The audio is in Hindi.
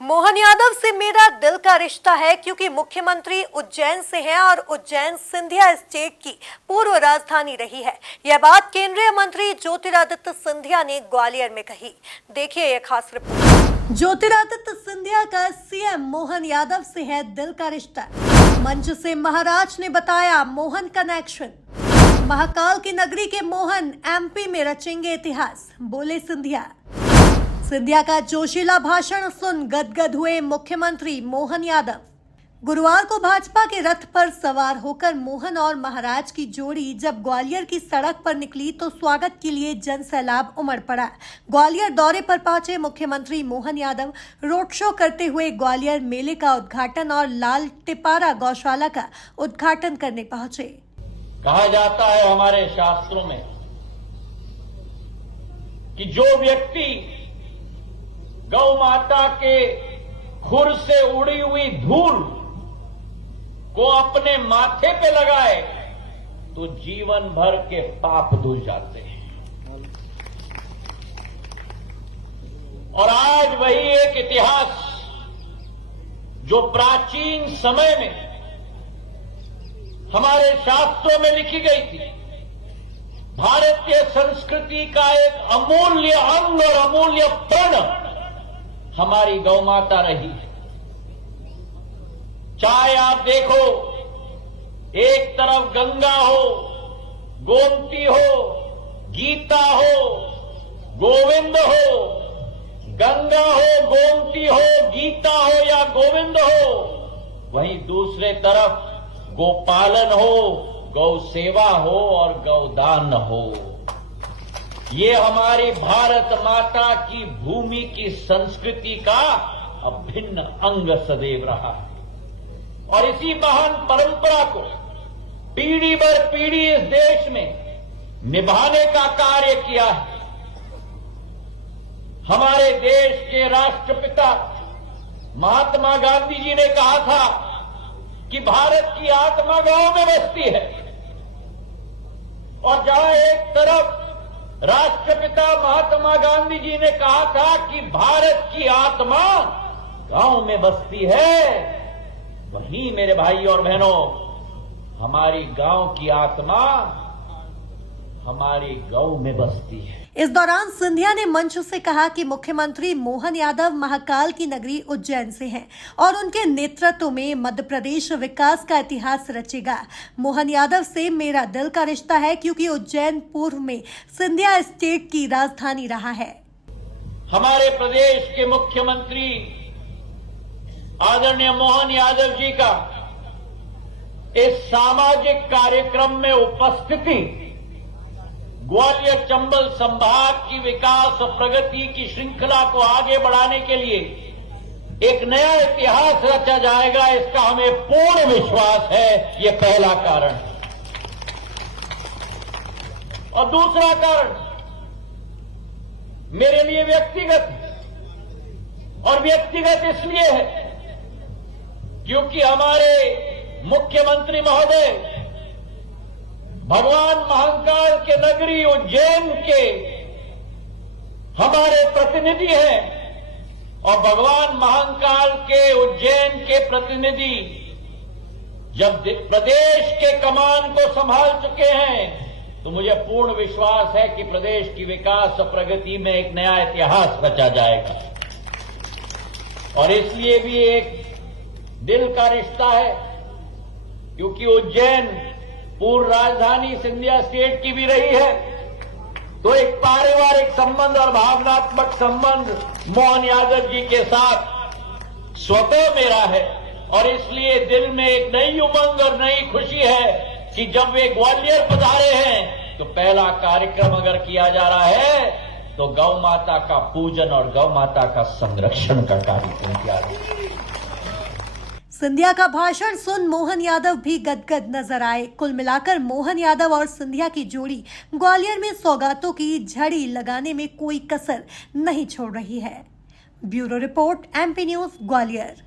मोहन यादव से मेरा दिल का रिश्ता है क्योंकि मुख्यमंत्री उज्जैन से हैं और उज्जैन सिंधिया स्टेट की पूर्व राजधानी रही है। यह बात केंद्रीय मंत्री ज्योतिरादित्य सिंधिया ने ग्वालियर में कही। देखिए यह खास रिपोर्ट। ज्योतिरादित्य सिंधिया का सीएम मोहन यादव से है दिल का रिश्ता। मंच से महाराज ने बताया मोहन कनेक्शन। महाकाल की नगरी के मोहन एमपी में रचेंगे इतिहास, बोले सिंधिया। सिंधिया का जोशीला भाषण सुन गदगद हुए मुख्यमंत्री मोहन यादव। गुरुवार को भाजपा के रथ पर सवार होकर मोहन और महाराज की जोड़ी जब ग्वालियर की सड़क पर निकली तो स्वागत के लिए जन सैलाब उमड़ पड़ा। ग्वालियर दौरे पर पहुंचे मुख्यमंत्री मोहन यादव रोड शो करते हुए ग्वालियर मेले का उद्घाटन और लाल टिपारा गौशाला का उद्घाटन करने पहुंचे। कहा जाता है हमारे शास्त्रों में कि जो व्यक्ति गौ माता के खुर से उड़ी हुई धूल को अपने माथे पे लगाए तो जीवन भर के पाप धुल जाते हैं। और आज वही एक इतिहास जो प्राचीन समय में हमारे शास्त्रों में लिखी गई थी, भारतीय संस्कृति का एक अमूल्य अंग और अमूल्य प्रण हमारी गौ माता रही है। चाहे आप देखो, एक तरफ गंगा हो, गोमती हो, गीता हो, गोविंद हो, गंगा हो, गोमती हो, गीता हो या गोविंद हो, वहीं दूसरे तरफ गोपालन हो, गौ सेवा हो और गौदान हो। ये हमारी भारत माता की भूमि की संस्कृति का अभिन्न अंग सदैव रहा है और इसी महान परंपरा को पीढ़ी दर पीढ़ी इस देश में निभाने का कार्य किया है। हमारे देश के राष्ट्रपिता महात्मा गांधी जी ने कहा था कि भारत की आत्मा गांव में बसती है, और जहां एक तरफ राष्ट्रपिता महात्मा गांधी जी ने कहा था कि भारत की आत्मा गांव में बसती है, वहीं मेरे भाई और बहनों हमारी गांव की आत्मा हमारी गौ में बसती है। इस दौरान सिंधिया ने मंच से कहा कि मुख्यमंत्री मोहन यादव महाकाल की नगरी उज्जैन से हैं और उनके नेतृत्व में मध्य प्रदेश विकास का इतिहास रचेगा। मोहन यादव से मेरा दिल का रिश्ता है क्योंकि उज्जैन पूर्व में सिंधिया स्टेट की राजधानी रहा है। हमारे प्रदेश के मुख्यमंत्री आदरणीय मोहन यादव जी का इस सामाजिक कार्यक्रम में उपस्थिति ग्वालियर चंबल संभाग की विकास और प्रगति की श्रृंखला को आगे बढ़ाने के लिए एक नया इतिहास रचा जाएगा, इसका हमें पूर्ण विश्वास है। ये पहला कारण है। और दूसरा कारण मेरे लिए व्यक्तिगत, और व्यक्तिगत इसलिए है क्योंकि हमारे मुख्यमंत्री महोदय भगवान महाकाल के नगरी उज्जैन के हमारे प्रतिनिधि हैं, और भगवान महाकाल के उज्जैन के प्रतिनिधि जब प्रदेश के कमान को संभाल चुके हैं तो मुझे पूर्ण विश्वास है कि प्रदेश की विकास और प्रगति में एक नया इतिहास रचा जाएगा। और इसलिए भी एक दिल का रिश्ता है क्योंकि उज्जैन पूर्व राजधानी सिंधिया स्टेट की भी रही है, तो एक पारिवारिक संबंध और भावनात्मक संबंध मोहन यादव जी के साथ स्वतः मेरा है। और इसलिए दिल में एक नई उमंग और नई खुशी है कि जब वे ग्वालियर पधारे हैं तो पहला कार्यक्रम अगर किया जा रहा है तो गौ माता का पूजन और गौ माता का संरक्षण का कार्यक्रम किया गया। सिंधिया का भाषण सुन मोहन यादव भी गदगद नजर आए। कुल मिलाकर मोहन यादव और सिंधिया की जोड़ी ग्वालियर में सौगातों की झड़ी लगाने में कोई कसर नहीं छोड़ रही है। Bureau report, MP news, Gwalior.